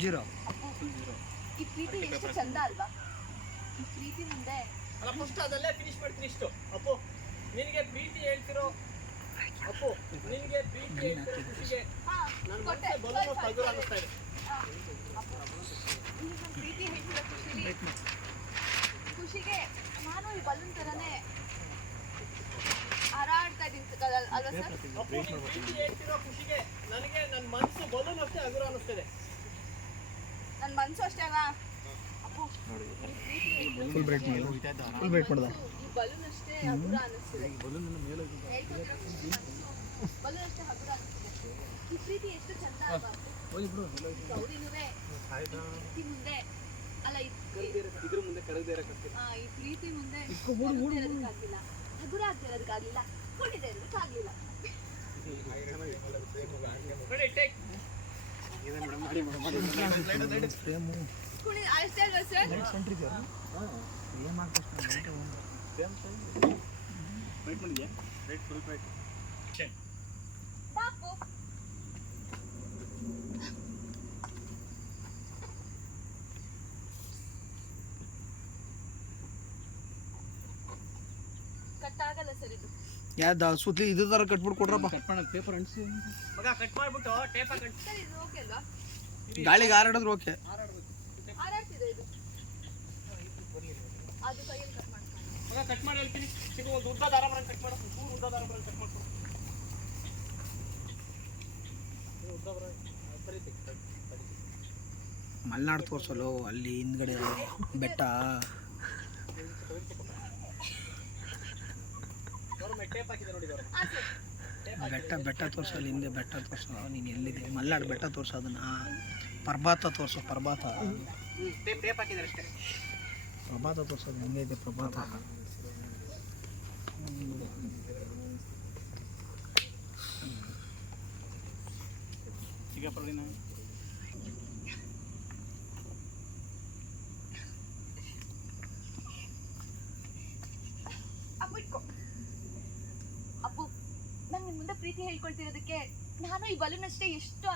Zero. ಈ ಪ್ರೀತಿ ಎಷ್ಟು ಚಂದ ಅಲ್ವಾ? ಈ ಪ್ರೀತಿ ಮುಂದೆ ಅಲ್ಲ ಫಸ್ಟ್ ಅದಲ್ಲೇ ಫಿನಿಶ್ ಮಾಡ್ತೀನಿ ಇಷ್ಟು. ಅಪ್ಪು ನಿನಗೆ ಪ್ರೀತಿ ಹೇಳ್ತಿರೋ ಅಪ್ಪು ನಿನಗೆ ಪ್ರೀತಿ ಹೇಳ್ತಿರೋ ಖುಷಿಗೆ ನನ್ನ ಮನಸ್ಸೇ ಬಲೂನು ಹಗುರ ಅನ್ನಿಸ್ತಾ ಇದೆ. ಪ್ರೀತಿ ಹೇಳ್ತಿರೋ ಖುಷಿಗೆ ನಾನು ಈ ಬಲೂನ್ ತರನೇ ಹಾರಾಡ್ತಾ ಇದ್ದೀನಿ ಅಲ್ವಾ ಸರ್? ಅಪ್ಪು ನೀನು ಪ್ರೀತಿ ಹೇಳ್ತಿರೋ ಖುಷಿಗೆ ನನಗೆ ನನ್ನ ಮನಸ್ಸು ಬಲೂನ್ ಅಷ್ಟೇ ಹಗುರ ಅನ್ನಿಸ್ತಿದೆ. ನನ್ನ ಮನಸ್ಸು ಅಷ್ಟೇ ಅಲ್ಲ ಅಪ್ಪು, ಫುಲ್ ಬ್ರೈಟ್ ಮಾಡಿ, ಫುಲ್ ಬ್ರೈಟ್ ಮಾಡ್ದ. ಈ ಬಲೂನ್ ಅಷ್ಟೇ ಹಗುರ ಅನ್ನಿಸ್ತಿದೆ. ಬಲೂನ್ ಅಷ್ಟೇ ಹಗುರ ಅನ್ನಿಸ್ತಿದೆ. ಈ ಪ್ರೀತಿ ಎಷ್ಟು ಚಂದ ಅಲ್ವಾ? ಗೌರಿನುವೆ ಪ್ರೀತಿ ಮುಂದೆ ಅಲ್ಲ, ಇದ್ರ ಮುಂದೆ ಕರೆದೇ ಇರಕ್ಕಾಗ್ತಿಲ್ಲ. ಈ ಪ್ರೀತಿ ಮುಂದೆ ಇರೋದಕ್ಕಾಗ್ಲಿಲ್ಲ, ಹಗುರ ಆಗ್ತಿರೋದಕ್ಕಾಗ್ಲಿಲ್ಲ, ಕುಣಿದೇ ಇರೋದಕ್ಕಾಗ್ಲಿಲ್ಲ. ಕುಣಿ ಅಷ್ಟೇ ಅಲ್ವಾ ಸರ್? ಸಾಕು. ಕಟ್ಟಾಗಲ್ಲ ಸರ್ ಇದು. ಯಾವ್ದು ಸುತ್ತಲಿ ಇದು ಥರ ಕಟ್ಬಿಟ್ಟು ಕೊಡ್ರಪ್ಪ. ಕಟ್ ಮಾಡೋದು ಪೇಪರ್ ಅಂಟಿಸಿ ಮಗ, ಕಟ್ ಮಾಡ್ಬಿಟ್ಟು ಟೇಪ್ ಹಾಕಿ ಸರ್ ಇದು ಓಕೆ ಅಲ್ವಾ? ಗಾಳಿಗೆ ಹಾರಾಡಿದ್ರು ಓಕೆ. ಹಾರಾಡ್ತಿದೆ ಇದು. ಅದು ಕೈಯಲ್ಲಿ ಕಟ್ ಮಾಡ್ಕೊಂಡು ಮಗ ಕಟ್ ಮಾಡಿ ಹೇಳ್ತೀನಿ. ಇದು ಒಂದು ಉದ್ದ ದಾರ ಬರಂಗ್ ಕಟ್ ಮಾಡು. ಮೂರು ಉದ್ದ ದಾರ ಬರಂಗ್ ಕಟ್ ಮಾಡ್ಕೊ. ಉದ್ದ ಬರ ಬರೀತಿ ಮಲೆನಾಡು ತೋರಿಸಲು ಅಲ್ಲಿ ಹಿಂದ್ಗಡೆ ಬೆಟ್ಟ, ಟೇಪ್ ಹಾಕಿದೆ ನೋಡಿ. ಬೆಟ್ಟ ತೋರಿಸು, ಅಲ್ಲಿ ಹಿಂದೆ ಬೆಟ್ಟ ತೋರಿಸು. ನೀನು ಎಲ್ಲಿದೆ? ಮಲೆನಾಡು ಬೆಟ್ಟ ತೋರಿಸು, ಅದನ್ನ ಪ್ರಭಾತ ತೋರಿಸು. ಪ್ರಭಾತ ಟೇಪ್ ಹಾಕಿದ್ದಾರೆ ಅಷ್ಟೇ. ಪ್ರಭಾತ ತೋರಿಸೋದು ಹೆಂಗೆ ಇದೆ ಪ್ರಭಾತ. ಅಪ್ಪು ಇಟ್ಕೊ. ಅಪ್ಪು, ನಾನು ನಿಮ್ಮ ಮುಂದೆ ಪ್ರೀತಿ ಹೇಳ್ಕೊಳ್ತಿರೋದಕ್ಕೆ ನಾನು ಈ ಬಲೂನ್ ಅಷ್ಟೇ ಎಷ್ಟು